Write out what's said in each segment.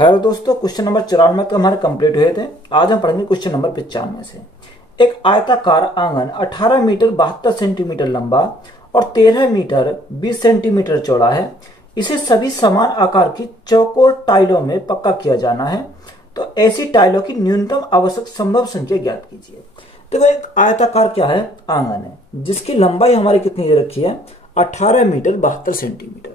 Hello दोस्तों, question number 94 तक हमारे कंप्लीट हुए थे। आज हम पढ़ेंगे क्वेश्चन नंबर 95 से। एक आयताकार आंगन 18 मीटर 72 सेंटीमीटर लंबा और 13 मीटर 20 सेंटीमीटर चौड़ा है। इसे सभी समान आकार की चौकोर टाइलों में पक्का किया जाना है। तो ऐसी टाइलों की न्यूनतम आवश्यक संभव संख्या ज्ञात कीजिए। देखो, एक आयताकार क्या है? आंगन है, जिसकी लंबाई हमारी कितनी दे रखी है? 18 मीटर 72 सेंटीमीटर।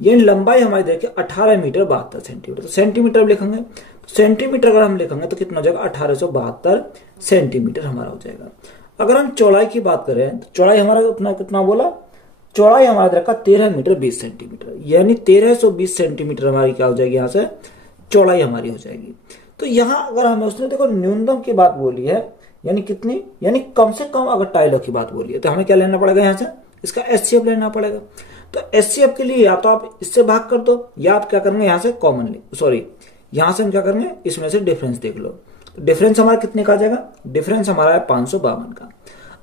ये लंबाई हमारी देखिए 18 मीटर 72 सेंटीमीटर। तो सेंटीमीटर लिखेंगे, तो सेंटीमीटर अगर हम लिखेंगे तो कितना हो जाएगा? 1872 सेंटीमीटर हमारा हो जाएगा। अगर हम चौड़ाई की बात करें तो चौड़ाई हमारा कितना बोला? चौड़ाई हमारा रखा 13 मीटर 20 सेंटीमीटर, यानी 1320 सेंटीमीटर हमारी क्या हो जाएगी? यहाँ से चौड़ाई हमारी हो जाएगी। तो यहाँ अगर हमें उसने देखो न्यूनतम की बात बोली है, यानी कितनी, यानी कम से कम अगर टाइलों की बात बोली है तो हमें क्या लेना पड़ेगा? यहाँ से इसका एचसीएफ लेना पड़ेगा। तो एचसीएफ के लिए या तो आप इससे भाग कर दो, या आप क्या करेंगे यहाँ से कॉमन ले, सॉरी यहाँ से हम क्या करेंगे, इसमें से डिफरेंस देख लो। तो डिफरेंस हमारा कितने का आ जाएगा? डिफरेंस हमारा है 552 का।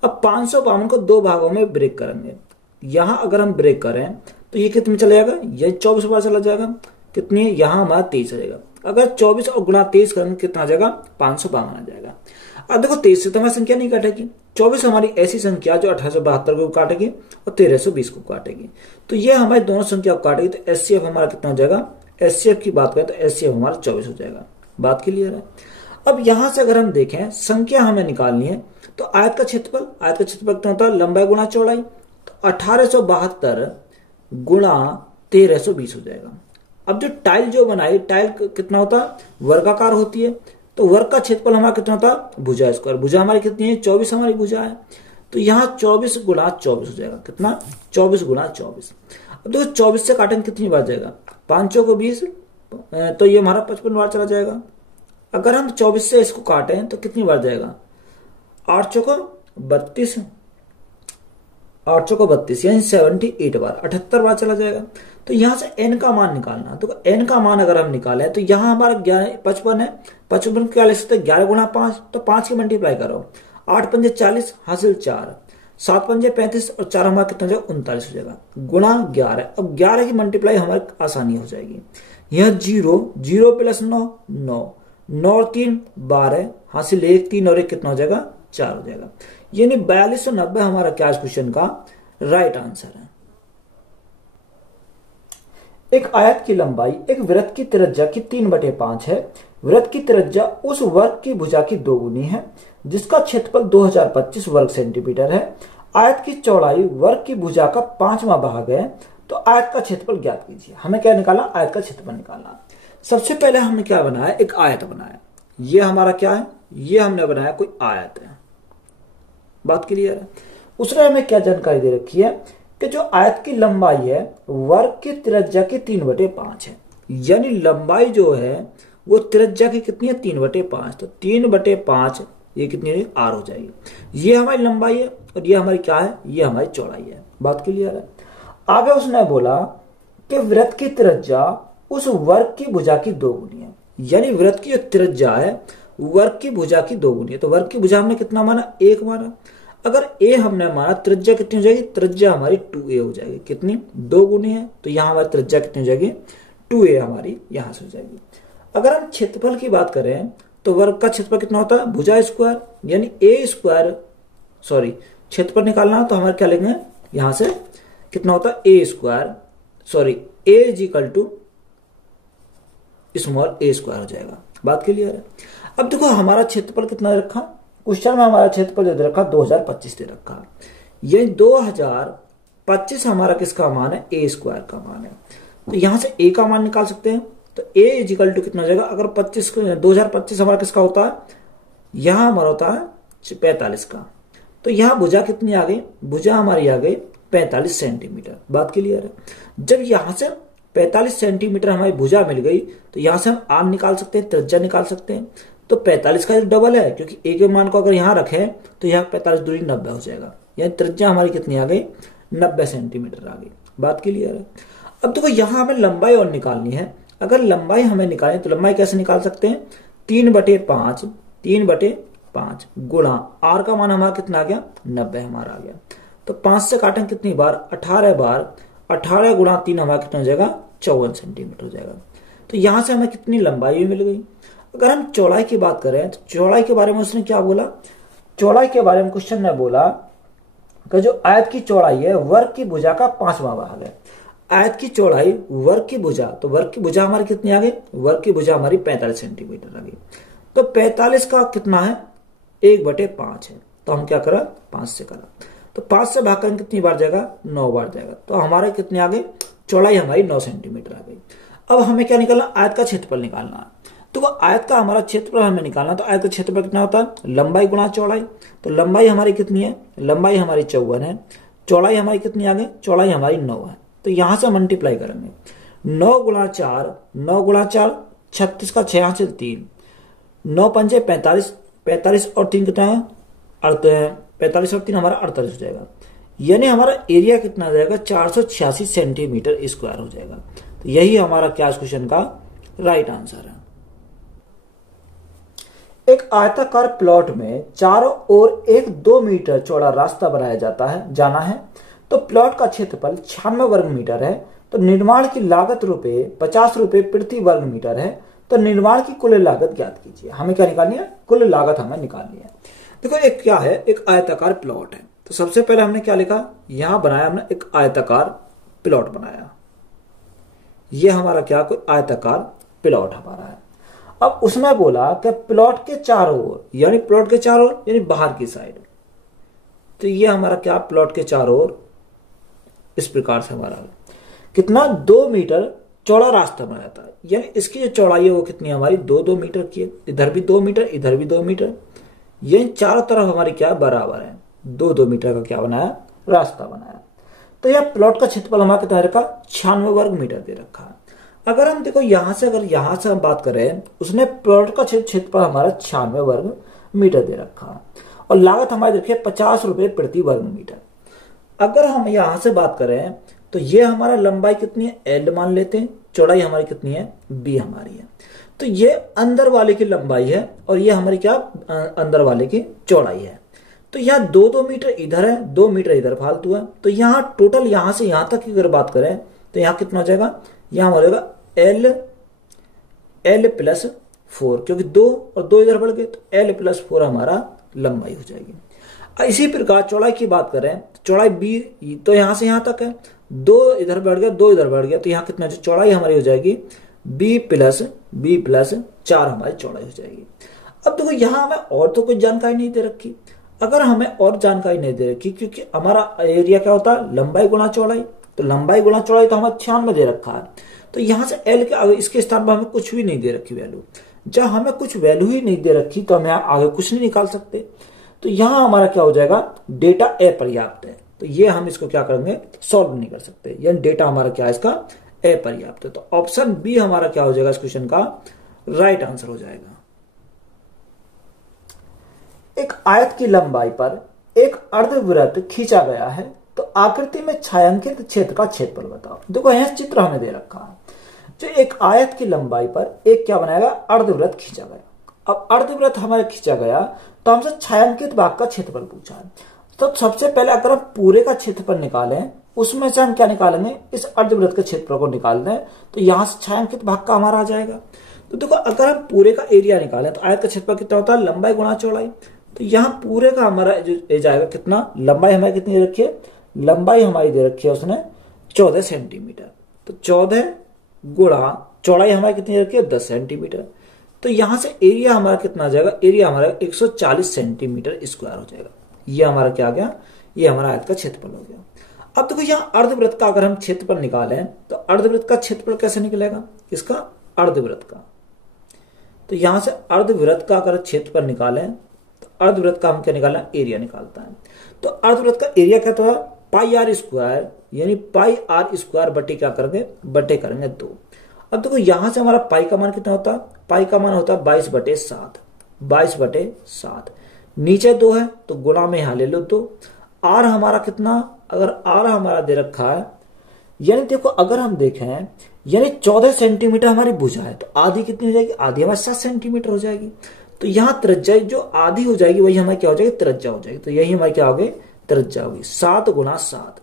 अब 552 को दो भागों में ब्रेक करेंगे। यहां अगर हम ब्रेक करें तो ये कितने में चला जाएगा? ये 24 बार चला जाएगा। कितनी है? यहां हमारा 23 रहेगा। अगर 24 और गुणा 23 करेंगे कितना आ जाएगा? 552 आ जाएगा। अब देखो 23 से तो हमारी संख्या नहीं काटेगी। 24 हमारी ऐसी संख्या जो 1872 को काटेगी और 1320 को काटेगी। तो ये हमारी दोनों संख्या को काटेगी। तो एचसीएफ हमारा कितना हो जाएगा? एचसीएफ की बात करें तो एचसीएफ हमारा 24 हो जाएगा। बात क्लियर है? अब यहां से अगर हम देखें संख्या हमें निकालनी है तो आयत का क्षेत्रफल कितना होता है? लंबाई गुणा चौड़ाई। तो 1872 गुणा 1320 हो जाएगा। अब जो टाइल जो बनाई, टाइल कितना होता है? वर्गाकार होती है। तो वर्ग का क्षेत्रफल हमारा कितना होता है? भुजा स्क्वायर। भुजा हमारी कितनी है? 24 हमारी भुजा है। तो यहाँ 24 गुणा 24 हो जाएगा। कितना? 24 गुणा 24। अब देखो 24 से काटेंगे कितनी बार जाएगा? 5 को 20, तो ये हमारा 55 बार चला जाएगा। अगर हम 24 से इसको काटें तो कितनी बार जाएगा? 8 को 32, 8 को 32 यानी 78 बार, 78 बार चला जाएगा। तो यहां से n का मान निकालना। तो n का मान अगर हम निकालें तो यहां हमारा 55 है। 55 क्या लिख सकते हैं? 11 गुणा 5। तो 5 की मल्टीप्लाई करो। 8 पंजे 40 हासिल 4, 7 पंजे 35 और 4 हमारा कितना हो जाएगा? 39 हो जाएगा। गुणा 11। अब 11 की मल्टीप्लाई हमारी आसानी हो जाएगी। यह 0 प्लस 9 9 9 और 3 12 हासिल 1 3 और 1 कितना हो जाएगा? 4 हो जाएगा। यानी 4290 हमारा क्या इस क्वेश्चन का राइट आंसर है। एक आयत की लंबाई एक वृत्त की त्रिज्या की 3/5 है। वृत्त की त्रिज्या उस वर्ग की भुजा की दोगुनी है, जिसका क्षेत्रफल 2025 वर्ग सेंटीमीटर है। आयत की चौड़ाई वर्ग की भुजा का 5वां भाग है। तो आयत का क्षेत्रफल ज्ञात कीजिए। हमें क्या निकाला? आयत का क्षेत्रफल निकालना। सबसे पहले हमने क्या बनाया? एक आयत बनाया। ये हमारा क्या है? ये हमने बनाया कोई आयत है। बात क्लियर है? उसने हमें क्या जानकारी दे रखी है कि जो आयत की लंबाई है वर्ग की त्रिज्या की 3/5 है। यानी लंबाई जो है वो त्रिज्या की कितनी है? 3/5। तो 3/5 ये कितनी है? r हो जाएगी। ये हमारी लंबाई है और ये हमारी क्या है? ये हमारी चौड़ाई है। बात क्लियर है? आगे उसने बोला कि वृत्त की त्रिज्या उस वर्ग की भुजा की दोगुनी है। यानी वृत्त की जो त्रिज्या है वर्ग की भुजा की दोगुनी है। तो वर्ग की भुजा हमने कितना माना? 1 माना। अगर a हमने माना, त्रिज्या कितनी हो जाएगी? त्रिज्या हमारी 2a हो जाएगी। कितनी? 2 गुनी है। तो यहां हमारी त्रिज्या कितनी हो जाएगी? 2a हमारी यहां से हो जाएगी। अगर हम क्षेत्रफल की बात करें तो वर्ग का क्षेत्रफल कितना होता है? भुजा स्क्वायर, यानी a स्क्वायर, सॉरी क्षेत्रफल निकालना तो हमारे क्या लेंगे? यहां से कितना होता है? a square, sorry a is equal to small a square हो जाएगा। बात क्लियर है? अब देखो हमारा क्षेत्रफल कितना रखा? क्वेश्चन में हमारा क्षेत्रफल दे रखा 2025 दे रखा। ये 2025 हमारा किसका मान है? a स्क्वायर का मान है। तो यहां से a का मान निकाल सकते हैं। तो a इज इक्वल टू कितना हो जाएगा? अगर 2025 हमारा किसका होता है? यहां हमारा होता है 45 का। तो यहां भुजा कितनी आ गई? भुजा हमारी आ गई 45 सेंटीमीटर। बात क्लियर है? जब यहां से 45 सेंटीमीटर हमारी भुजा मिल गई तो यहां से हम आर्म निकाल सकते हैं, त्रिज्या निकाल सकते हैं। तो 45 का डबल है, क्योंकि a के मान को अगर यहां रखें तो यहां 45 दूरी 90 हो जाएगा। यानी त्रिज्या हमारी कितनी आ गई? 90 सेंटीमीटर आ गई। बात क्लियर है? अब देखो यहां हमें लंबाई और निकालनी है। अगर लंबाई हमें निकालनी तो लंबाई कैसे निकाल सकते हैं? 3/5 गुणा r का मान हमारा कितना आ गया? 90 हमारा आ गया। तो 5 से काटें कितनी बार? 18 बार। 18 गुणा 3 हमारा कितना हो जाएगा? 54 सेंटीमीटर हो जाएगा। तो यहां से हमें कितनी लंबाई मिल गई। अगर हम चौड़ाई की बात करें तो चौड़ाई के बारे में उसने क्या बोला, चौड़ाई के बारे में क्वेश्चन ने बोला कि जो आयत की चौड़ाई है वर्ग की भुजा का 5वां भाग है। आयत की चौड़ाई वर्ग की भुजा, तो वर्ग की भुजा हमारी कितनी आ गई, वर्ग की भुजा हमारी 45 सेंटीमीटर आ गई। तो 45 का कितना है, 1/5 है। तो हम क्या करा, 5 से करा, तो 5 से भाग कर कितनी बार जाएगा, 9 बार जाएगा। तो हमारे कितने आ गए, चौड़ाई हमारी 9 सेंटीमीटर आ गई। अब हमें क्या निकालना, आयत का क्षेत्रफल निकालना है। तो वो आयत का हमारा क्षेत्रफल हमें निकालना, तो आयत का क्षेत्रफल कितना होता है, लंबाई गुणा चौड़ाई। तो लंबाई हमारी कितनी है, लंबाई हमारी 54 है, चौड़ाई हमारी कितनी आ गई, चौड़ाई हमारी 9 है। तो यहां से मल्टीप्लाई करेंगे, 9 गुणा 4, 9 गुणा 4 36 का 6 यहाँ से 3, 9 पंजे 45, 45 और 3 कितना है, 45 और 3 हमारा 48 हो जाएगा। यानी हमारा एरिया कितना आ जाएगा, 486 सेंटीमीटर स्क्वायर हो जाएगा। तो यही हमारा क्या इस क्वेश्चन का राइट आंसर है। एक आयताकार प्लॉट में चारों ओर एक 2 मीटर चौड़ा रास्ता बनाया जाना है। तो प्लॉट का क्षेत्रफल 96 वर्ग मीटर है। तो निर्माण की लागत ₹50 प्रति वर्ग मीटर है। तो निर्माण की कुल लागत ज्ञात कीजिए। हमें क्या निकालनी है, कुल लागत हमें निकालनी है। देखो एक क्या है, एक आयताकार प्लॉट है। तो सबसे पहले हमने क्या लिखा, यहां बनाया हमने एक आयताकार प्लॉट बनाया। ये हमारा क्या, कोई आयताकार प्लॉट हमारा है। अब उसमें बोला कि प्लॉट के चारों ओर, यानी प्लॉट के चारों ओर यानी बाहर की साइड। तो ये हमारा क्या, प्लॉट के चारों ओर इस प्रकार से हमारा कितना 2 मीटर चौड़ा रास्ता बनाया था। यानी इसकी जो चौड़ाई है वो कितनी हमारी 2-2 मीटर की है। इधर भी 2 मीटर, इधर भी 2 मीटर, ये चारों तरफ हमारी क्या बराबर है, 2-2 मीटर का क्या बनाया, रास्ता बनाया। तो यह प्लॉट का क्षेत्रफल हमारा कितना रखा, 96 वर्ग मीटर दे रखा है। अगर हम देखो यहां से हम बात करें, उसने प्लॉट का क्षेत्रफल हमारा 96 वर्ग मीटर दे रखा है और लागत हमारी देखिए ₹50 प्रति वर्ग मीटर। अगर हम यहां से बात करें तो ये हमारा लंबाई कितनी है, L मान लेते हैं, चौड़ाई हमारी कितनी है, B हमारी है। तो ये अंदर वाले की लंबाई है और ये हमारी क्या, अंदर वाले की चौड़ाई है। तो यहाँ 2-2 मीटर इधर है, 2 मीटर इधर फालतू है। तो यहाँ टोटल यहां से यहां तक की अगर बात करें तो यहाँ कितना हो जाएगा, यहाँ हो जाएगा L + 4, क्योंकि 2 और 2 इधर बढ़ गए तो L + 4 हमारा लंबाई हो जाएगी। इसी प्रकार चौड़ाई की बात करें तो चौड़ाई B, तो यहां से यहां तक है, 2 इधर बढ़ गया, 2 इधर बढ़ गया, तो यहाँ कितना चौड़ाई हमारी हो जाएगी, B + 4 हमारी चौड़ाई हो जाएगी। अब देखो यहाँ हमें और तो कुछ जानकारी नहीं दे रखी। अगर हमें और जानकारी नहीं दे रखी, क्योंकि हमारा एरिया क्या होता है, लंबाई गुणा चौड़ाई। तो लंबाई गुणा चौड़ाई तो हमें 96 दे रखा है। तो यहां से L के इसके स्थान पर हमें कुछ भी नहीं दे रखी वैल्यू। जब हमें कुछ वैल्यू ही नहीं दे रखी तो हमें आगे कुछ नहीं निकाल सकते। तो यहां हमारा क्या हो जाएगा, डेटा अपर्याप्त है। तो ये हम इसको क्या करेंगे, सॉल्व नहीं कर सकते, यानी डेटा हमारा क्या है, इसका अपर्याप्त है। तो ऑप्शन बी हमारा क्या हो जाएगा, इस क्वेश्चन का राइट आंसर हो जाएगा। एक आयत की लंबाई पर एक अर्धवृत्त खींचा गया है, तो आकृति में छायांकित क्षेत्र का क्षेत्रफल बताओ। देखो यह चित्र हमें दे रखा है, जो एक आयत की लंबाई पर एक क्या बनाया गया, अर्धवृत्त खींचा गया। अब अर्धवृत्त हमारे खींचा गया तो हमसे छायांकित भाग का क्षेत्रफल पूछा है। तो सबसे पहले अगर हम पूरे का क्षेत्रफल निकालें, उसमें से हम क्या निकालेंगे, इस अर्धवृत्त के क्षेत्रफल को निकाल दें, तो यहां से छायांकित भाग का हमारा आ जाएगा। तो देखो अगर हम पूरे का एरिया निकालें तो आयत का क्षेत्रफल कितना होता है, लंबाई गुणा चौड़ाई। तो यहाँ पूरे का हमारा जो जाएगा कितना, लंबाई हमारी कितनी दे रखी है, लंबाई हमारी दे रखी है उसने 14 सेंटीमीटर। तो 14 गुणा चौड़ाई हमारी कितनी दे रखी है, 10 सेंटीमीटर। तो यहां से एरिया हमारा कितना आ जाएगा, एरिया हमारा 140 सेंटीमीटर स्क्वायर हो जाएगा। ये हमारा क्या आ गया, ये हमारा आयत का क्षेत्रफल हो गया। अब देखो यहाँ अर्धवृत्त का अगर हम क्षेत्रफल निकालें तो अर्धवृत्त का क्षेत्रफल कैसे निकलेगा, इसका अर्धवृत्त का। तो यहां से अर्धवृत्त का अगर क्षेत्रफल निकालें तो अर्धवृत्त का हम क्या निकालना, एरिया निकालता है। तो अर्धवृत्त का एरिया क्या था, πr², यानी πr² बटे क्या करेंगे, बटे करेंगे 2। अब देखो यहां से हमारा पाई का मान कितना होता है, पाई का मान होता है 22/7, 22/7। नीचे 2 है तो गुणा में यहां ले लो 2। आर हमारा कितना, अगर आर हमारा दे रखा है, यानी देखो अगर हम देखें, यानी 14 सेंटीमीटर हमारी भुजा है, तो आधी कितनी हो जाएगी, आधी हमारी 7 सेंटीमीटर हो जाएगी। तो यहाँ त्रिज्या जो आधी हो जाएगी वही हमारी क्या हो जाएगी, त्रिज्या हो जाएगी। तो यही हमारी क्या होगी, त्रिज्या होगी 7 × 7।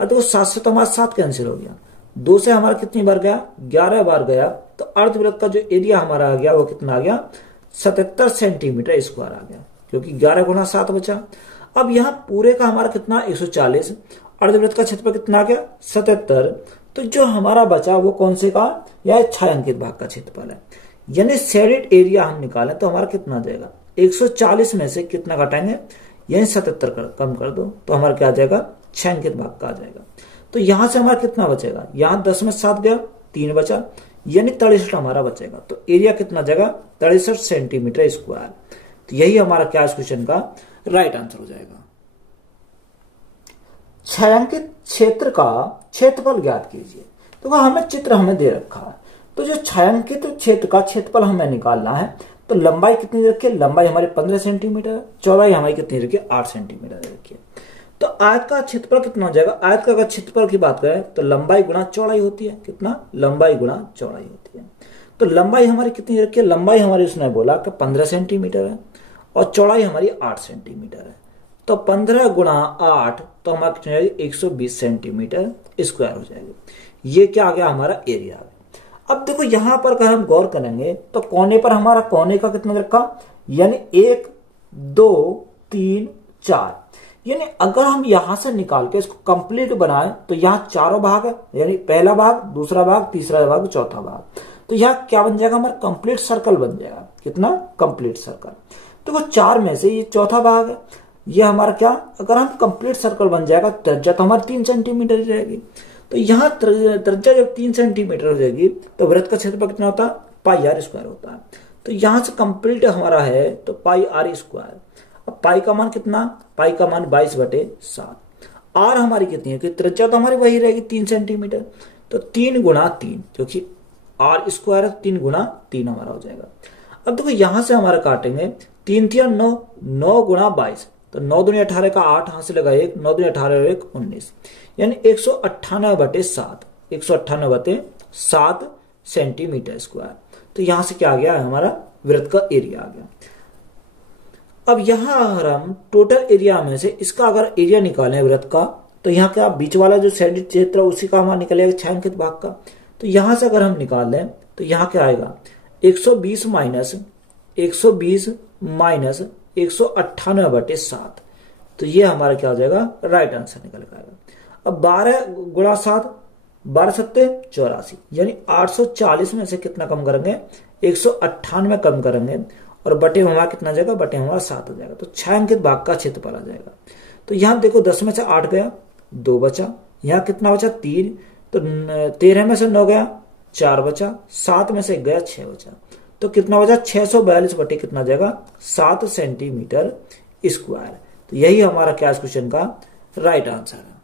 और देखो 7 से तो हमारा 7 कैंसिल हो गया, 2 से हमारा कितनी बार गया, 11 बार गया, तो अर्धवृत्त का जो एरिया हमारा आ गया वो कितना आ गया, 77 सेंटीमीटर स्क्वायर आ गया, क्योंकि 11 गुणा 7 बचा। अब यहाँ पूरे का हमारा कितना 140, अर्धवृत्त का क्षेत्रफल कितना आ गया 77, तो जो हमारा बचा वो कौन से का, यह छायांकित भाग का क्षेत्रफल है। यानी शेडेड एरिया हम निकालें तो हमारा कितना आ जाएगा, 140 में से कितना घटाएंगे, यानी 77 कम कर दो तो हमारा क्या आ जाएगा, छायांकित भाग का आ जाएगा। तो यहां से हमारा कितना बचेगा, यहां 10 में 7 गया, 3 बचा, यानी 63 हमारा बचेगा। तो एरिया कितना जाएगा, 63 सेंटीमीटर स्क्वायर। तो यही हमारा क्या इस क्वेश्चन का राइट आंसर हो जाएगा। छायांकित क्षेत्र का क्षेत्रफल ज्ञात कीजिए। तो हमें चित्र हमें दे रखा है, तो जो छायांकित क्षेत्र का क्षेत्रफल हमें निकालना है, तो लंबाई कितनी दे रखी है, लंबाई हमारी 15 सेंटीमीटर, चौड़ाई हमारी कितनी रखी है, 8 सेंटीमीटर दे रखी है। तो आयत का क्षेत्रफल कितना हो जाएगा, आयत का अगर क्षेत्रफल की बात करें तो लंबाई गुणा चौड़ाई होती है, कितना, लंबाई गुणा चौड़ाई होती है। तो लंबाई हमारी कितनी रखी है, लंबाई हमारी उसने बोला कि 15 सेंटीमीटर है और चौड़ाई हमारी 8 सेंटीमीटर है। तो 15 गुणा 8 तो हमारा कितनी जाएगी, 120 सेंटीमीटर स्क्वायर हो जाएगी। ये क्या आ गया, हमारा एरिया आ गया। अब देखो यहां पर अगर हम गौर करेंगे तो कोने पर हमारा कोने का कितना रखा, यानी 1 2 3 4, यानी अगर हम यहां से निकाल के इसको कंप्लीट बनाएं तो यहाँ चारों भाग है, यानी पहला भाग, दूसरा भाग, तीसरा भाग, चौथा भाग। तो यहाँ क्या बन जाएगा, हमारा कंप्लीट सर्कल बन जाएगा, कितना, कंप्लीट सर्कल। तो वो 4 में से ये चौथा भाग है, ये हमारा क्या, अगर हम कंप्लीट सर्कल बन जाएगा, त्रिज्या तो हमारी 3 सेंटीमीटर ही रहेगी। तो यहाँ त्रिज्या जब 3 सेंटीमीटर हो जाएगी तो वृत्त का क्षेत्रफल कितना होता है, पाई आर स्क्वायर होता है। तो यहां से कंप्लीट हमारा है तो पाई आर स्क्वायर। अब पाई का मान कितना, पाई का मान 22/7। आर हमारी कितनी है, क्योंकि त्रिज्या तो हमारी वही रहेगी 3 सेंटीमीटर, तो 3 गुणा 3, क्योंकि आर स्क्वायर है, 3 गुणा 3 हमारा हो जाएगा। अब देखो यहां से हमारा काटेंगे, 3 3 9, 9 गुणा 22, तो 9 दूनी 18 का 8, हाथ से लगा 1, 9 दूनी 18 और 1 19, यानी 198/7, 198/7 सेंटीमीटर स्क्वायर। तो यहां से क्या आ गया, हमारा वृत्त का एरिया आ गया। अब यहां अगर हम टोटल एरिया में से इसका अगर एरिया निकालें वृत्त का, तो यहाँ क्या बीच वाला जो शेडेड क्षेत्र है उसी का हमारा निकलेगा छायांकित भाग का। तो यहां से अगर हम निकाल लें तो यहाँ क्या आएगा, 120 माइनस 198/7, तो ये हमारा क्या हो जाएगा, राइट आंसर निकल आएगा। अब 12 गुणा 7, 12 सत्ते 84, यानी 840 में से कितना कम करेंगे, 198 कम करेंगे, और बटे हमारा कितना जाएगा, बटे हमारा 7 हो जाएगा। तो छायांकित भाग का क्षेत्रफल आ जाएगा। तो यहां देखो 10 में से 8 गया, 2 बचा, यहाँ कितना बचा 3, तो 13 में से 9 गया, 4 बचा, 7 में से 1 गया, 6 बचा, तो कितना बचा 642 बटे कितना जाएगा, 7 सेंटीमीटर स्क्वायर। तो यही हमारा क्या इस क्वेश्चन का राइट आंसर है।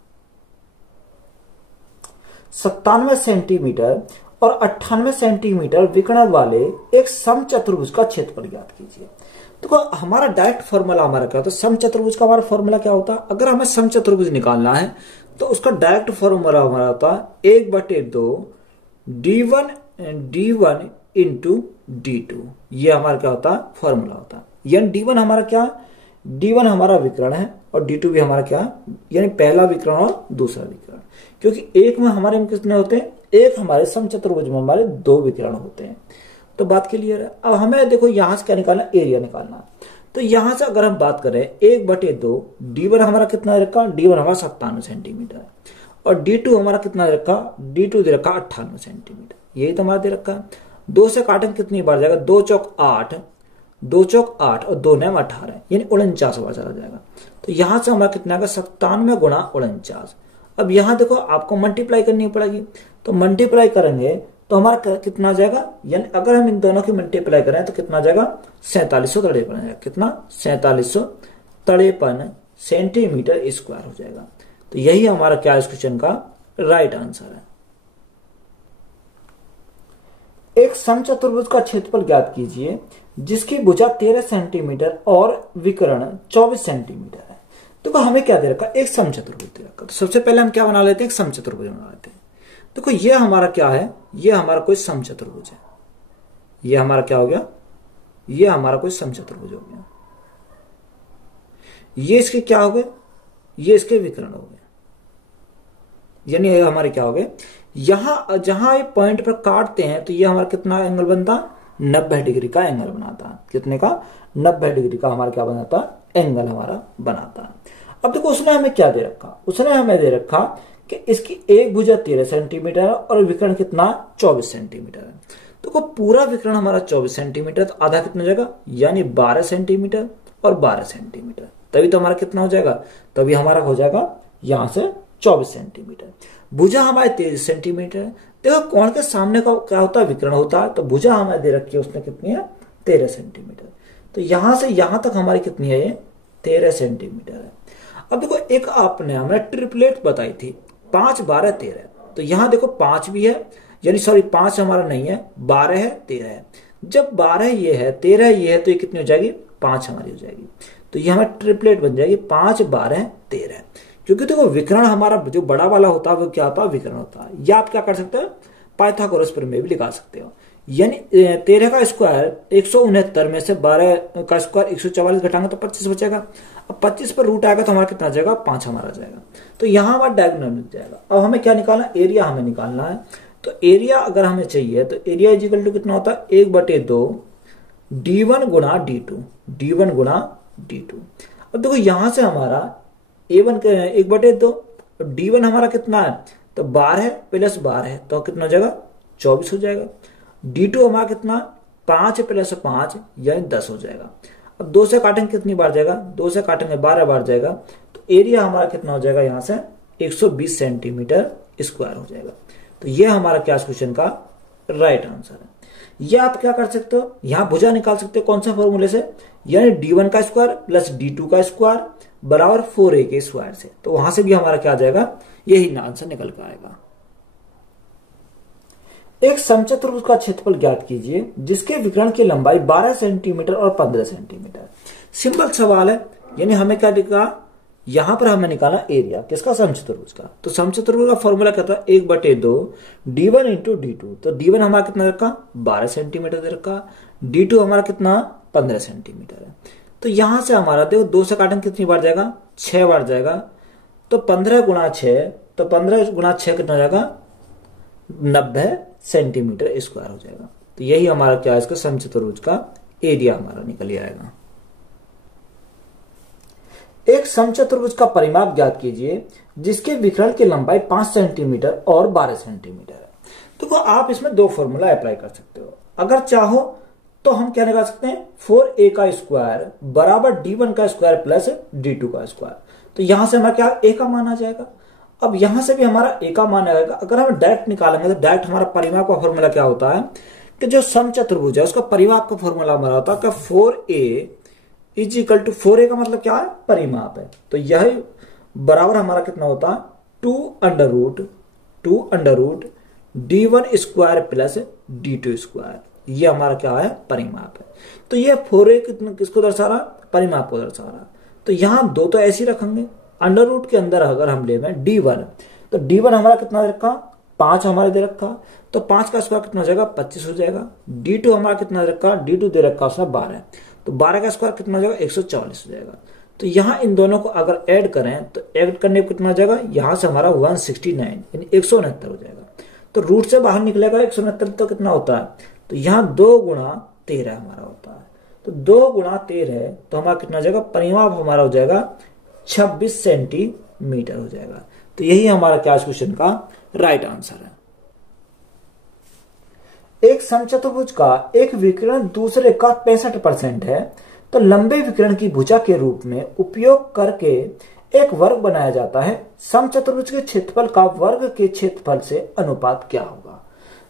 97 सेंटीमीटर और 98 सेंटीमीटर विकर्ण वाले एक समचतुर्भुज का क्षेत्रफल ज्ञात कीजिए। तो हमारा डायरेक्ट फॉर्मूला हमारा क्या होता है, समचतुर्भुज का हमारा फॉर्मूला क्या होता है, अगर हमें समचतुर्भुज निकालना है तो उसका डायरेक्ट फॉर्मूला हमारा होता है 1/2 d1 इंटू d2। ये हमारा क्या होता है, फॉर्मूला होता है। यानी d1 हमारा क्या, d1 हमारा विकर्ण है और d2 भी हमारा क्या, यानी पहला विकर्ण और दूसरा विकर्ण, क्योंकि एक में हमारे में कितने होते हैं, एक हमारे समचतुर्भुज में हमारे 2 विकर्ण होते हैं। तो बात क्लियर है। अब हमें देखो यहां से क्या निकालना, एरिया निकालना। तो यहां से अगर हम बात करें 1/2, d1 हमारा कितना रखा, d1 हमारा 57 सेंटीमीटर, और d2 हमारा कितना रखा, d2 दे रखा 58 सेंटीमीटर, यही तो हमारा दे रखा है। 2 से काटें कितनी बार जाएगा, 2 चौक 8, 2 चौक 8 और 2 9 18, यानी 49 बार चला जाएगा। तो यहां से हमारा कितना आएगा, 97 गुणा 49। अब यहां देखो आपको मल्टीप्लाई करनी पड़ेगी, तो मल्टीप्लाई करेंगे तो हमारा कितना जाएगा, यानी अगर हम इन दोनों की मल्टीप्लाई करें तो कितना जाएगा, 4753 जाएगा, कितना 4753 सेंटीमीटर स्क्वायर हो जाएगा। तो यही हमारा क्या इस क्वेश्चन का राइट आंसर है। एक समचतुर्भुज का क्षेत्रफल ज्ञात कीजिए जिसकी भुजा 13 सेंटीमीटर और विकर्ण 24 सेंटीमीटर है। देखो हमें क्या दे रखा, एक समचतुर्भुज दे रखा। तो सबसे पहले हम क्या बना लेते हैं, एक समचतुर्भुज बना लेते हैं। देखो ये हमारा क्या है, ये हमारा कोई समचतुर्भुज है, ये हमारा क्या हो गया, ये हमारा कोई समचतुर्भुज हो गया। ये इसके क्या हो गए, ये इसके विकर्ण हो गए, यानी ये हमारे क्या हो गए, यहां जहां ये पॉइंट पर काटते हैं तो ये हमारा कितना एंगल बनता, 90 डिग्री का एंगल बनाता है। कितने का, 90 डिग्री का हमारा क्या बनाता, एंगल हमारा बनाता है। अब देखो उसने हमें क्या दे रखा, उसने हमें दे रखा कि इसकी एक भुजा 13 सेंटीमीटर है और विकर्ण कितना 24 सेंटीमीटर है। तो पूरा विकर्ण हमारा 24 सेंटीमीटर, तो आधा कितना हो जाएगा, यानी 12 सेंटीमीटर और 12 सेंटीमीटर, तभी तो हमारा कितना हो जाएगा, तभी हमारा हो जाएगा यहां से 24 सेंटीमीटर। भुजा हमारे 23 सेंटीमीटर है। देखो कोण के सामने का क्या होता है, विकर्ण होता है। तो भुजा हमें दे रखी है उसने कितनी है, 13 सेंटीमीटर। तो यहां से यहां तक हमारी कितनी है, ये 13 सेंटीमीटर है। अब देखो एक आपने हमें ट्रिपलेट बताई थी, 5 12 13। तो यहां देखो 5 भी है, यानी सॉरी 5 हमारा नहीं है, 12 है 13 है। जब 12 ये है 13 ये है तो ये कितनी हो जाएगी, 5 हमारी हो जाएगी। तो ये हमारी ट्रिपलेट बन जाएगी 5 12 13। क्योंकि देखो विकर्ण हमारा जो बड़ा वाला होता है वो क्या होता है, विकर्ण होता है। या आप क्या कर सकते हो, पाइथागोरस प्रमेय भी निकाल सकते हो। यानी 13 का स्क्वायर 169 में से 12 का स्क्वायर 144 घटाएंगे तो 25 बचेगा। अब 25 पर रूट आएगा तो हमारा कितना जाएगा, 5 हमारा जाएगा। तो यहां हमारा डायगोनल मिल जाएगा। अब हमें क्या निकालना, एरिया हमें निकालना है। तो एरिया अगर हमें चाहिए तो एरिया इजिकल टू कितना होता है, 1/2 d1 गुणा d2, d1 गुणा d2। अब देखो यहां से हमारा a1 1/2, d1 हमारा कितना है, तो 12 प्लस 12 है तो कितना हो जाएगा, 24 हो जाएगा। d2 हमारा कितना, 5 प्लस 5 यानी 10 हो जाएगा। अब 2 से काटेंगे कितनी बार जाएगा, 2 से काटेंगे 12 बार जाएगा। तो एरिया हमारा कितना हो जाएगा, यहां से 120 सेंटीमीटर स्क्वायर हो जाएगा। तो ये हमारा क्या क्वेश्चन का राइट आंसर है। ये आप क्या कर सकते हो, यहां भुजा निकाल सकते हो कौन सा फॉर्मूले से, यानी d1 का स्क्वायर प्लस d2 का स्क्वायर बराबर 4a के स्क्वायर से। तो वहां से भी हमारा क्या आ जाएगा, यही आंसर निकल कर आएगा। एक समचतुर्भुज का क्षेत्रफल ज्ञात कीजिए जिसके विकर्ण की लंबाई 12 सेंटीमीटर और 15 सेंटीमीटर। सिंपल सवाल है, यानी हमें क्या दिखा, यहां पर हमें निकाला एरिया किसका, समचतुर्भुज का। तो समचतुर्भुज का फॉर्मूला कहता है 1/2 d1 इंटू d2। तो d1 हमारा कितना रखा, 12 सेंटीमीटर दे रखा, d2 हमारा कितना 15 सेंटीमीटर है। तो यहां से हमारा देखो 2 से काटेंगे कितनी बार जाएगा, 6 बार जाएगा। तो 15 गुणा 6, तो 15 गुणा 6 कितना हो जाएगा, 90 सेंटीमीटर स्क्वायर हो जाएगा। तो यही हमारा क्या है, इसका समचतुर्भुज का एरिया हमारा निकल आएगा। एक समचतुर्भुज का परिमाप ज्ञात कीजिए जिसके विकर्ण की लंबाई 5 सेंटीमीटर और 12 सेंटीमीटर है। तो आप इसमें 2 फॉर्मूला अप्लाई कर सकते हो। अगर चाहो तो हम क्या निकाल सकते हैं, 4a का स्क्वायर बराबर d1 का स्क्वायर प्लस d2 का स्क्वायर। तो यहां से हमारा क्या a का मान आ जाएगा। अब यहां से भी हमारा a का मान आएगा। अगर हम डायरेक्ट निकालेंगे तो डायरेक्ट हमारा परिमाप का फॉर्मूला क्या होता है कि जो समचतुर्भुज है उसका परिमाप का फॉर्मूला हमारा होता है कि 4a is equal to 4a का मतलब क्या है, परिमाप है। तो यह बराबर हमारा कितना होता है, 2 under root d1 square plus d2 square. ये हमारा क्या है, परिमाप है। तो ये 4a किसको दर्शा रहा, परिमाप को दर्शा रहा। तो यहां 2 तो ऐसे ही रखेंगे। अंडर रूट के अंदर अगर हम ले d1, तो d1 हमारा कितना दे रखा, 5 हमारे दे रखा। तो 5 का स्क्वायर कितना हो जाएगा, 25 हो जाएगा। d2 हमारा कितना दे रखा, d2 दे रखा उसने 12। तो 12 का स्क्वायर कितना हो जाएगा, 144 हो जाएगा। तो यहां इन दोनों को अगर ऐड करें तो ऐड करने पर कितना हो जाएगा, यहां से हमारा 169 यानी 169 हो जाएगा। तो रूट से बाहर निकलेगा 169 तो कितना होता है, तो यहां 2 गुणा 13 हमारा होता है। तो 2 गुणा 13 तो हमारा कितना हो जाएगा, परिमाप हमारा हो जाएगा 26 सेंटीमीटर हो जाएगा। तो यही हमारा क्या क्वेश्चन का राइट आंसर है। एक समचतुर्भुज का एक विकर्ण दूसरे का 65% है तो लंबे विकर्ण की भुजा के रूप में उपयोग करके एक वर्ग बनाया जाता है। समचतुर्भुज के क्षेत्रफल का वर्ग के क्षेत्रफल से अनुपात क्या होगा।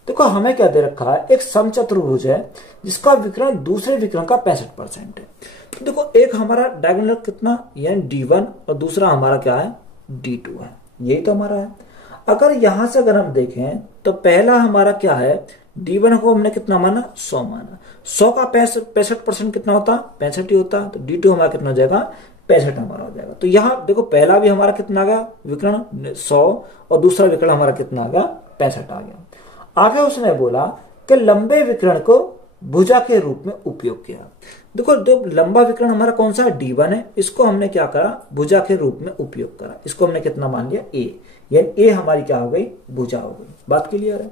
देखो हमें क्या दे रखा है, एक समचतुर्भुज है जिसका विकर्ण दूसरे विकर्ण का 65% है। तो देखो एक हमारा डायगोनल कितना, यानी d1 और दूसरा हमारा क्या है, d2 है। यही तो हमारा है। अगर यहां से अगर हम देखें तो पहला हमारा क्या है, d1 को हमने कितना माना, 100 माना। 100 का 65% कितना होता, 65 ही होता। तो d2 हमारा कितना हो जाएगा, 65 हमारा हो जाएगा। तो यहाँ देखो पहला भी हमारा कितना आ गया विकर्ण 100 और दूसरा विकर्ण हमारा कितना आ गया, 65 आ गया। आगे उसने बोला कि लंबे विकर्ण को भुजा के रूप में उपयोग किया। देखो जो लंबा विकर्ण हमारा कौन सा है, d1 है। इसको हमने क्या करा, भुजा के रूप में उपयोग करा। इसको हमने कितना मान लिया, a। यानी ए हमारी क्या हो गई, भुजा हो गई। बात क्लियर है।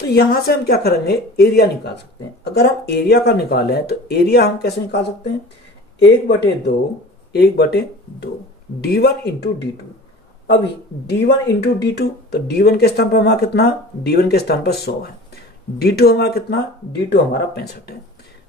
तो यहां से हम क्या करेंगे, एरिया निकाल सकते हैं। अगर हम एरिया का निकालें तो एरिया हम कैसे निकाल सकते हैं, 1/2 d1 इंटू d2। अब d1 इंटू d2, तो d1 के स्थान पर हमारा कितना, d1 के स्थान पर 100 है, d2 हमारा कितना, d2 हमारा 65 है।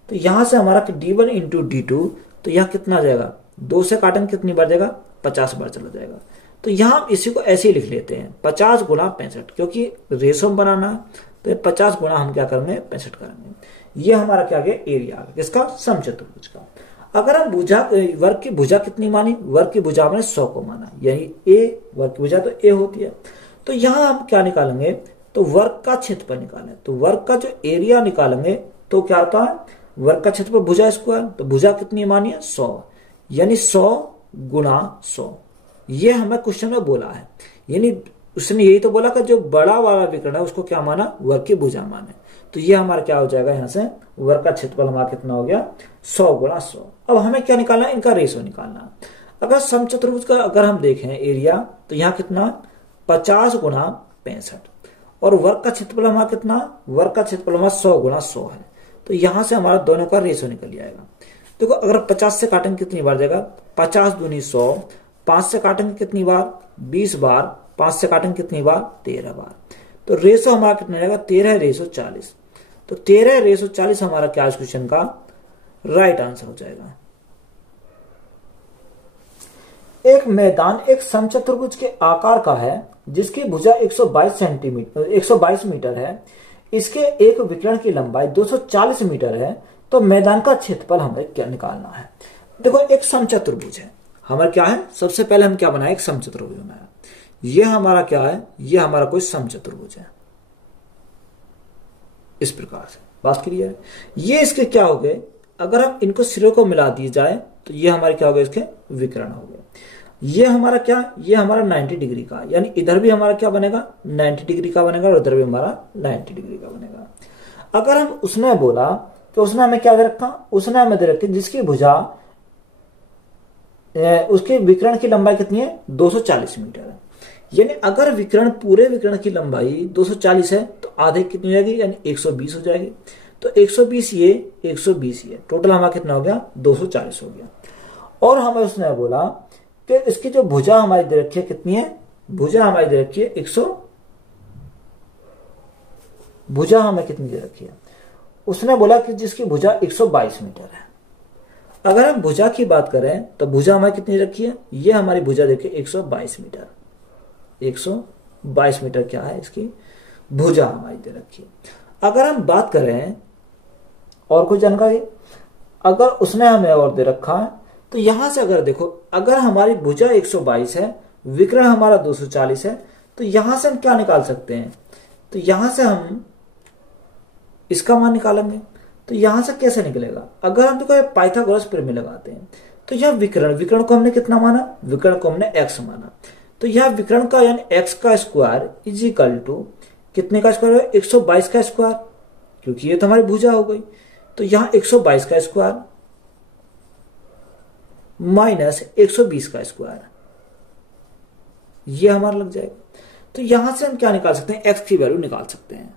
तो यहां से हमारा d1 इंटू d2, तो यहां कितना आ जाएगा, 2 से काटेंगे कितनी बार जाएगा, 50 बार चला जाएगा। तो यहां हम इसी को ऐसे ही लिख लेते हैं 50 गुणा 65, क्योंकि रेशो में बनाना है तो 50 गुणा हम क्या करेंगे, 65 करेंगे। ये हमारा क्या गया, एरिया आ गया किसका, समचतुर्भुज का। अगर हम भुजा, वर्ग की भुजा कितनी मानी, वर्ग की भुजा हमने 100 को माना, यानी ए वर्ग की भुजा तो ए होती है। तो यहां हम क्या निकालेंगे, तो वर्ग का क्षेत्रफल निकालें। तो वर्ग का जो एरिया निकालेंगे तो क्या होता है, वर्ग का क्षेत्रफल भुजा स्क्वायर, तो भुजा कितनी मानी है, 100, यानी 100 गुणा 100। ये हमें क्वेश्चन में बोला है, यानी उसने यही तो बोला कि जो बड़ा वाला विकर्ण है उसको क्या माना, वर्ग की भुजा माने। तो ये हमारा क्या हो जाएगा, यहां से वर्ग का क्षेत्रफल हमारा कितना हो गया, 100 गुणा 100। अब हमें क्या निकालना है, इनका रेशो निकालना। अगर समचतुर्भुज का अगर हम देखें एरिया, तो यहाँ कितना, 50 गुणा 65, और वर्ग का क्षेत्रफल हमारा कितना, वर्ग का क्षेत्रफल हमारा 100 गुणा 100 है। तो यहां से हमारा दोनों का रेशो निकल जाएगा। देखो अगर 50 से काटेंगे कितनी बार जाएगा, 50 दूनी 100, 5 से काटेंगे कितनी बार, 20 बार, 5 से काटेंगे कितनी बार, 13 बार। तो रेशो हमारा कितना जाएगा, 13 रेशो 40। तो 13 रेशो 40 हमारा क्या इस क्वेश्चन का राइट आंसर हो जाएगा। एक मैदान एक समचतुर्भुज के आकार का है जिसकी भुजा 122 मीटर है। इसके एक विकर्ण की लंबाई 240 मीटर है। तो मैदान का क्षेत्रफल हमें क्या निकालना है। देखो एक समचतुर्भुज है, हमारा क्या है, सबसे पहले हम क्या बनाए, एक समचतुर्भुज बनाया। ये हमारा क्या है, ये हमारा कोई समचतुर्भुज है, इस प्रकार से। बात क्लियर है। ये इसके क्या हो गए, अगर हम इनको सिरों को मिला दिए जाए तो ये हमारे क्या हो गए, इसके विकर्ण हो गए। ये हमारा क्या, ये हमारा 90 डिग्री का, यानी इधर भी हमारा क्या बनेगा, 90 डिग्री का बनेगा, और उधर भी हमारा 90 डिग्री का बनेगा। अगर हम उसने बोला तो उसने हमें क्या दे रखा, उसने हमें दे रखी जिसकी भुजा, उसके विकर्ण की लंबाई कितनी है, 240 मीटर है। यानी अगर विकर्ण, पूरे विकर्ण की लंबाई 240 है तो आधे कितनी हो जाएगी, यानी 120 हो जाएगी। तो 120 ये, 120 ये, टोटल हमारा कितना हो गया, 240 हो गया। और हमें उसने बोला कि इसकी जो भुजा हमारी दे रखी है कितनी है, भुजा हमारी दे रखी है 100, भुजा हमें कितनी दे रखी है, उसने बोला कि जिसकी भुजा 122 मीटर है। अगर हम भुजा की बात करें तो भुजा हमारी कितनी रखी है, ये हमारी भुजा देखिए 122 मीटर, 122 मीटर क्या है इसकी भुजा हमारी दे रखी है। अगर हम बात करें और कुछ जानकारी, अगर उसने हमें और दे रखा है तो यहां से अगर देखो, अगर हमारी भुजा 122 है, विकर्ण हमारा 240 है, तो यहां से हम क्या निकाल सकते हैं, तो यहां से हम इसका मान निकालेंगे। तो यहां से कैसे निकलेगा, अगर हम देखो पाइथागोरस प्रमेय लगाते हैं तो यह विकर्ण को हमने कितना माना, विकर्ण को हमने x माना। तो यह विकर्ण का यानी x का स्क्वायर इज इक्वल टू कितने का स्क्वायर है, 122 का स्क्वायर, क्योंकि ये तो हमारी भुजा हो गई। तो यहां 122 का स्क्वायर माइनस 120 का स्क्वायर, ये हमारा लग जाएगा। तो यहां से हम क्या निकाल सकते हैं, x की वैल्यू निकाल सकते हैं।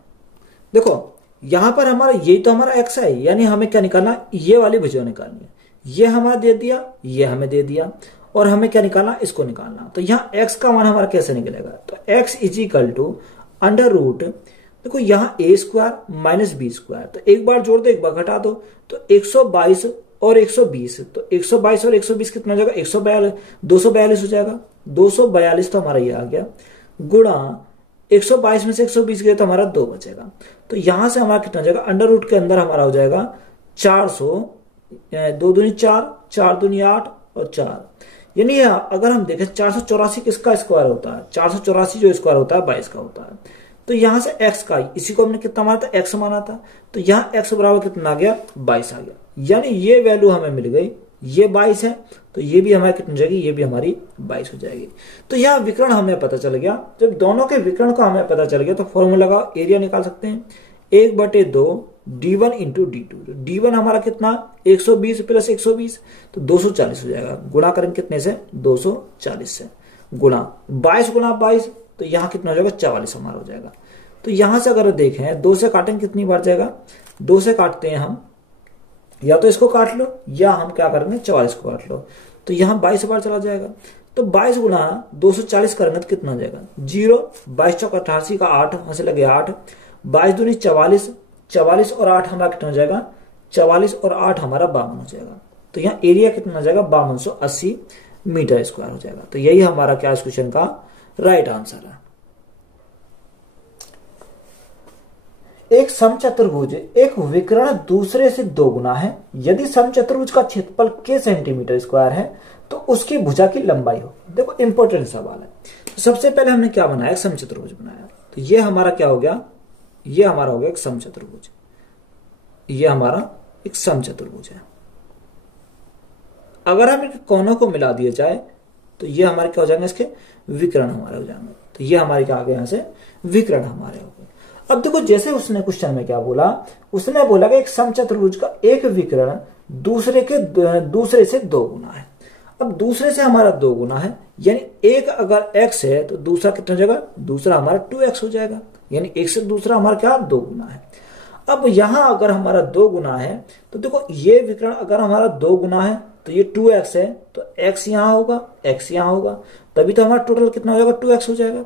देखो यहां पर हमारा ये तो हमारा x है, यानी हमें क्या निकालना, ये वाली भुजा निकालनी है। ये हमारा दे दिया, ये हमें दे दिया, और हमें क्या निकालना, इसको निकालना। तो यहाँ x का मान हमारा कैसे निकलेगा, तो x is equal to under root, देखो यहाँ a square minus B square, तो एक बार जोड़ दो एक बार घटा दो, तो 122 और 120, तो 122 और 120 कितना हो जाएगा, 242 हो जाएगा। 242 तो हमारा ये आ गया, गुणा 122 में से 120 गया तो हमारा 2 बचेगा। तो यहां से हमारा कितना हो जाएगा, अंडर रूट के अंदर हमारा हो जाएगा 400, 2 दूनी 4, 4 दूनी 8 और 4, यानी अगर हम देखें 484 किसका स्क्वायर होता है, 484 जो स्क्वायर होता है 22 का होता है। तो यहां से x का, इसी को हमने कितना माना था, x माना था, तो यहाँ x बराबर कितना आ गया, 22 आ गया। यानी ये वैल्यू हमें मिल गई, ये 22 है, तो ये भी हमारी कितनी हो जाएगी, ये भी हमारी 22 हो जाएगी। तो यहाँ विकर्ण हमें पता चल गया। जब दोनों के विकर्ण का हमें पता चल गया तो फॉर्मूला लगाओ, एरिया निकाल सकते हैं 1/2 d1 इंटू d2। d1 हमारा कितना, 120 प्लस 120, तो 240 हो जाएगा। गुणा करेंगे कितने से, 240 से, गुणा 22 गुणा 22, तो यहाँ कितना हो जाएगा 44 हमारा हो जाएगा। तो यहां से अगर देखें 2 से काटेंगे कितनी बार जाएगा, 2 से काटते हैं हम, या तो इसको काट लो या हम क्या करेंगे 44 को काट लो, तो यहाँ 22 बार चला जाएगा। तो 22 गुणा 240 करेंगे तो कितना हो जाएगा 0, 22 चौक 88 का 8 वहां से लगे 8, 22 दूनी 44, 44 और 8 हमारा कितना हो जाएगा 44 और 8 हमारा 52 हो जाएगा। तो यहाँ एरिया कितना हो जाएगा 5280 मीटर स्क्वायर हो जाएगा। तो यही हमारा क्या इस क्वेश्चन का राइट आंसर है। एक समचतुर्भुज एक विकर्ण दूसरे से 2 गुना है। यदि समचतुर्भुज का क्षेत्रफल k सेंटीमीटर स्क्वायर है तो उसकी भुजा की लंबाई हो। देखो इंपॉर्टेंट सवाल है। तो सबसे पहले हमने क्या बनाया, समचतुर्भुज बनाया। तो ये हमारा क्या हो गया, ये हमारा हो गया एक समचतुर्भुज, ये हमारा एक समचतुर्भुज है। अगर हम इन कोनों को मिला दिया जाए तो ये हमारे क्या हो जाएंगे, इसके विकर्ण हमारे हो जाएंगे। तो ये हमारे क्या आ गए, यहां से विकर्ण हमारे हो गए। अब देखो जैसे उसने क्वेश्चन में क्या बोला, उसने बोला कि एक समचतुर्भुज का एक विकर्ण दूसरे से 2 गुना है। अब दूसरे से हमारा 2 गुना है, यानी एक अगर x है तो दूसरा कितना हो जाएगा, दूसरा हमारा 2x हो जाएगा। यानी एक से दूसरा हमारा क्या 2 गुना है। अब यहां अगर हमारा 2 गुना है तो देखो ये विकर्ण अगर हमारा 2 गुना है तो ये 2x है, तो x यहां होगा, x यहां होगा, तभी तो हमारा टोटल कितना हो जाएगा 2x हो जाएगा।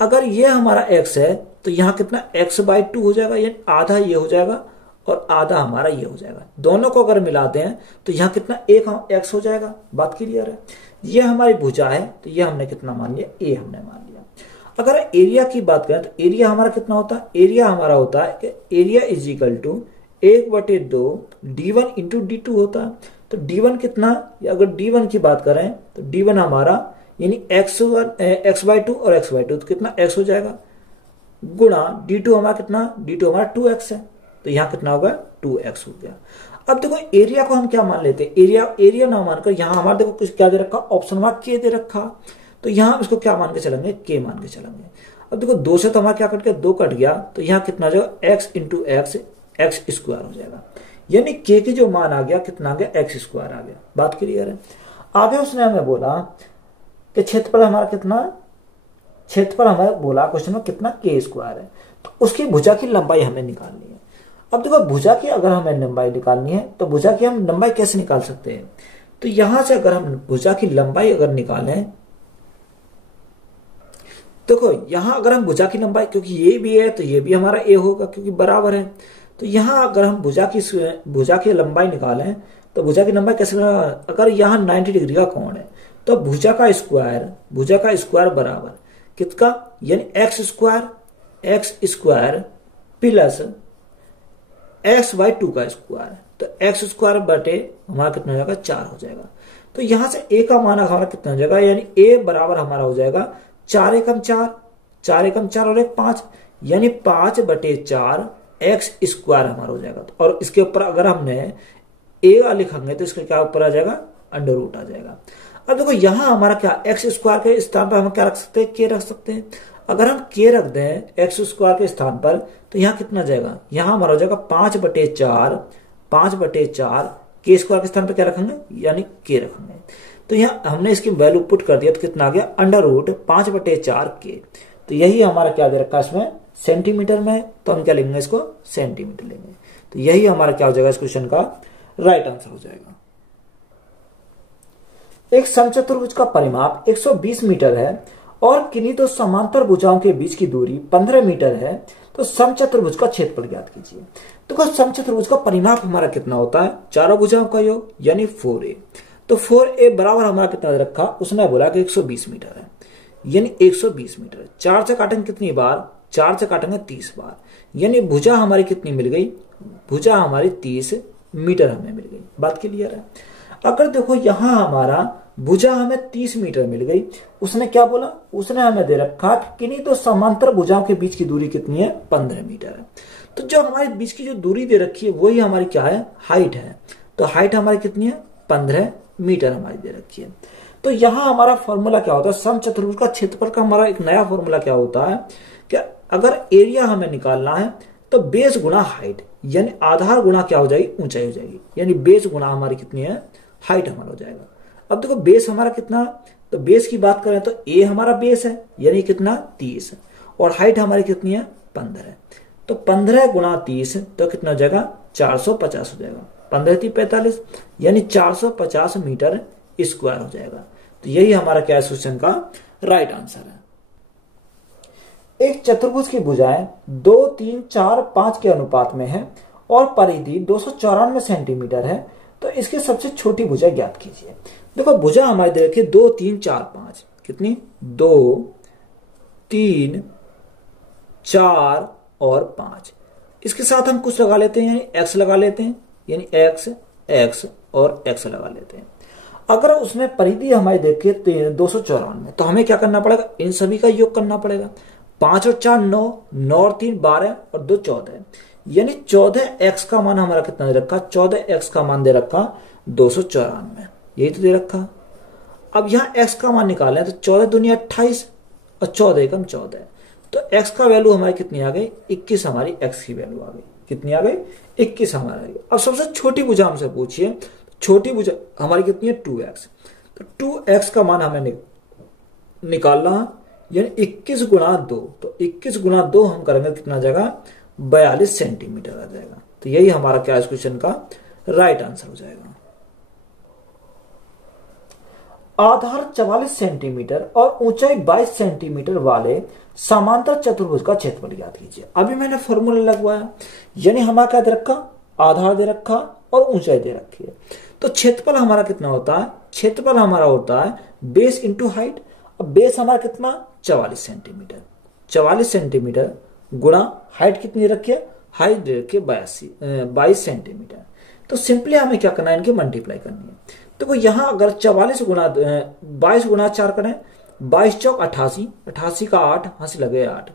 अगर ये हमारा x है तो यहाँ कितना x/2 हो जाएगा, यानी आधा ये हो जाएगा और आधा हमारा ये हो जाएगा। दोनों को अगर मिलाते हैं तो यहाँ कितना एक x हो जाएगा। बात क्लियर है। ये हमारी भुजा है तो ये हमने कितना मान लिया, a हमने मान लिया। अगर एरिया की बात करें तो एरिया हमारा कितना होता है, एरिया हमारा होता है कि area is equal to 1/2 d1 into d2 होता है। तो d1 कितना, अगर d1 की बात करें तो d1 हमारा यानी x/2 और x/2 तो कितना x हो जाएगा, गुणा d2 हमारा कितना, d2 हमारा 2x है, तो यहाँ कितना होगा 2x हो गया। अब देखो एरिया को हम क्या मान लेते हैं, एरिया ना मानकर यहाँ हमारा देखो कुछ क्या दे रखा, ऑप्शन हमारा k दे रखा, तो यहाँ हम इसको क्या मान के चलेंगे, k मान के चलेंगे। अब देखो 2 से तो हमारा क्या कट गया, 2 कट गया, तो यहाँ कितना हो जाएगा x इंटू x स्क्वायर हो जाएगा। यानी k की जो मान आ गया कितना आ गया, x स्क्वायर आ गया। बात क्लियर है। आगे उसने हमें बोला कि क्षेत्रफल हमारा कितना, क्षेत्रफल हमें बोला क्वेश्चन में कितना k स्क्वायर है, तो उसकी भुजा की लंबाई हमें निकालनी है। अब देखो भुजा की अगर हमें लंबाई निकालनी है तो भुजा की हम लंबाई कैसे निकाल सकते हैं, तो यहां से अगर हम भुजा की लंबाई अगर निकालें, देखो यहां अगर हम भुजा की लंबाई, क्योंकि ये भी है तो ये भी हमारा a होगा क्योंकि बराबर है, तो यहां अगर हम भुजा की लंबाई निकालें तो भुजा की लंबाई कैसे, अगर यहाँ 90 डिग्री का कोण है तो भुजा का स्क्वायर बराबर किसका, यानी x स्क्वायर प्लस x/2 का स्क्वायर, तो x स्क्वायर बटे हमारा कितना हो जाएगा 4 हो जाएगा। तो यहां से a का मान हमारा कितना हो जाएगा, यानी a बराबर हमारा हो जाएगा 4 एकम 4, 4 एकम 4 और 1 5, यानी 5/4 x स्क्वायर हमारा हो जाएगा। और इसके ऊपर अगर हमने a लिखेंगे तो इसका क्या ऊपर आ जाएगा, अंडर रूट आ जाएगा। अब देखो यहां हमारा क्या, x स्क्वायर के स्थान पर हम क्या रख सकते हैं, k रख सकते हैं। अगर हम k रख दें x स्क्वायर के स्थान पर तो यहाँ कितना जाएगा, यहाँ हमारा हो जाएगा 5/4 k स्क्वायर के स्थान पर क्या रखेंगे, यानी k रखेंगे। तो यहाँ हमने इसकी वैल्यू पुट कर दिया तो कितना आ गया, अंडर रूट 5/4 k। तो यही हमारा क्या दे रखा है इसमें, सेंटीमीटर में, तो हम क्या लेंगे, इसको सेंटीमीटर लेंगे। तो यही हमारा क्या हो जाएगा इस क्वेश्चन का राइट आंसर हो जाएगा। एक समचतुर्भुज का परिमाप 120 मीटर है और किन्हीं दो समांतर भुजाओं के बीच की दूरी 15 मीटर है, तो समचतुर्भुज का क्षेत्रफल ज्ञात कीजिए। तो समचतुर्भुज का परिमाप हमारा कितना होता है, चारों भुजाओं का योग यानी 4a। तो 4a बराबर हमारा कितना रखा, उसने बोला कि 120 मीटर है, यानी 120 मीटर। 4 से काटेंगे कितनी बार, 4 से काटेंगे 30 बार, यानी भुजा हमारी कितनी मिल गई, भुजा हमारी 30 मीटर हमें मिल गई। बात क्लियर है। अगर देखो यहां हमारा भुजा हमें 30 मीटर मिल गई, उसने क्या बोला, उसने हमें दे रखा कि किन्हीं तो समांतर भुजाओं के बीच की दूरी कितनी है, 15 मीटर है। तो जो हमारे बीच की जो दूरी दे रखी है वही हमारी क्या है, हाइट है। तो हाइट हमारी कितनी है, 15 मीटर हमारी दे रखी है। तो यहां हमारा फॉर्मूला क्या होता है, समचतुर्भुज का क्षेत्रफल का हमारा एक नया फॉर्मूला क्या होता है कि अगर एरिया हमें निकालना है तो बेस गुणा हाइट, यानी आधार गुणा क्या हो जाएगी, ऊंचाई हो जाएगी, यानी बेस गुणा हमारी कितनी है, हाइट हमारा हो जाएगा। अब देखो बेस हमारा कितना, तो बेस की बात करें तो ए हमारा बेस है, यानी कितना 30, और हाइट हमारी कितनी है 15 है। तो 15 गुणा 30 तो कितना हो जाएगा 450 हो जाएगा। 15 × 45 यानी 450 मीटर स्क्वायर हो जाएगा। तो यही हमारा क्या क्वेश्चन का राइट आंसर है। एक चतुर्भुज की भुजाएं 2, 3, 4, 5 के अनुपात में है और परिधि 294 सेंटीमीटर है, तो इसकी सबसे छोटी भुजा ज्ञात कीजिए। देखो भुजा हमारी देखिए 2, 3, 4, 5 कितनी 2, 3, 4 और 5। इसके साथ हम कुछ लगा लेते हैं, यानी x लगा लेते हैं, यानी x, x और x लगा लेते हैं। अगर उसमें परिधि हमारी देखिए 294, तो हमें क्या करना पड़ेगा, इन सभी का योग करना पड़ेगा। 5 और 4 9, 9 और 3 12 और 2 14, यानी 14x का मान हमारा कितना दे रखा, 14x का मान दे रखा 294, यही तो दे रखा। अब यहाँ x का मान निकाले तो 14 दूनी 28 और 14 एकम 14, तो x का वैल्यू हमारी कितनी आ गई 21, हमारी x की वैल्यू आ गई कितनी आ गई 21 हमारी आ गई। अब सबसे छोटी भुजा हमसे पूछिए, छोटी भुजा हमारी कितनी है 2x, तो 2x का मान हमें निकालना, यानी 21 गुणा 2, तो 21 गुणा 2 हम करेंगे कितना आ जाएगा 42 सेंटीमीटर आ जाएगा। तो यही हमारा क्या इस क्वेश्चन का राइट आंसर हो जाएगा। आधार 44 सेंटीमीटर और ऊंचाई 22 सेंटीमीटर वाले समांतर चतुर्भुज का क्षेत्रफल ज्ञात कीजिए। अभी मैंने फॉर्मूला लगवाया, यानी हमारा क्या दे रखा, आधार दे रखा और ऊंचाई दे रखी है। तो क्षेत्रफल हमारा कितना होता है, क्षेत्रफल हमारा होता है बेस इंटू हाइट। अब बेस हमारा कितना 44 सेंटीमीटर, 44 सेंटीमीटर गुणा हाइट कितनी रखी है, हाइट दे रखी है 22 सेंटीमीटर। तो सिंपली हमें क्या करना है, इनकी मल्टीप्लाई करनी है। तो यहाँ अगर 44 गुणा 22 गुणा 4 करें, 22 चौक 88, 88 का 8 हंसी लगे 8,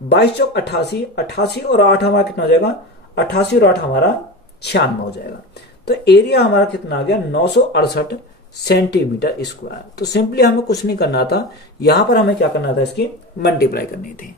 22 चौक 88, 88 और 8 हमारा कितना हो जाएगा, 88 और 8 हमारा 96 हो जाएगा। तो एरिया हमारा कितना आ गया 968 सेंटीमीटर स्क्वायर। तो सिंपली हमें कुछ नहीं करना था, यहां पर हमें क्या करना था, इसकी मल्टीप्लाई करनी थी।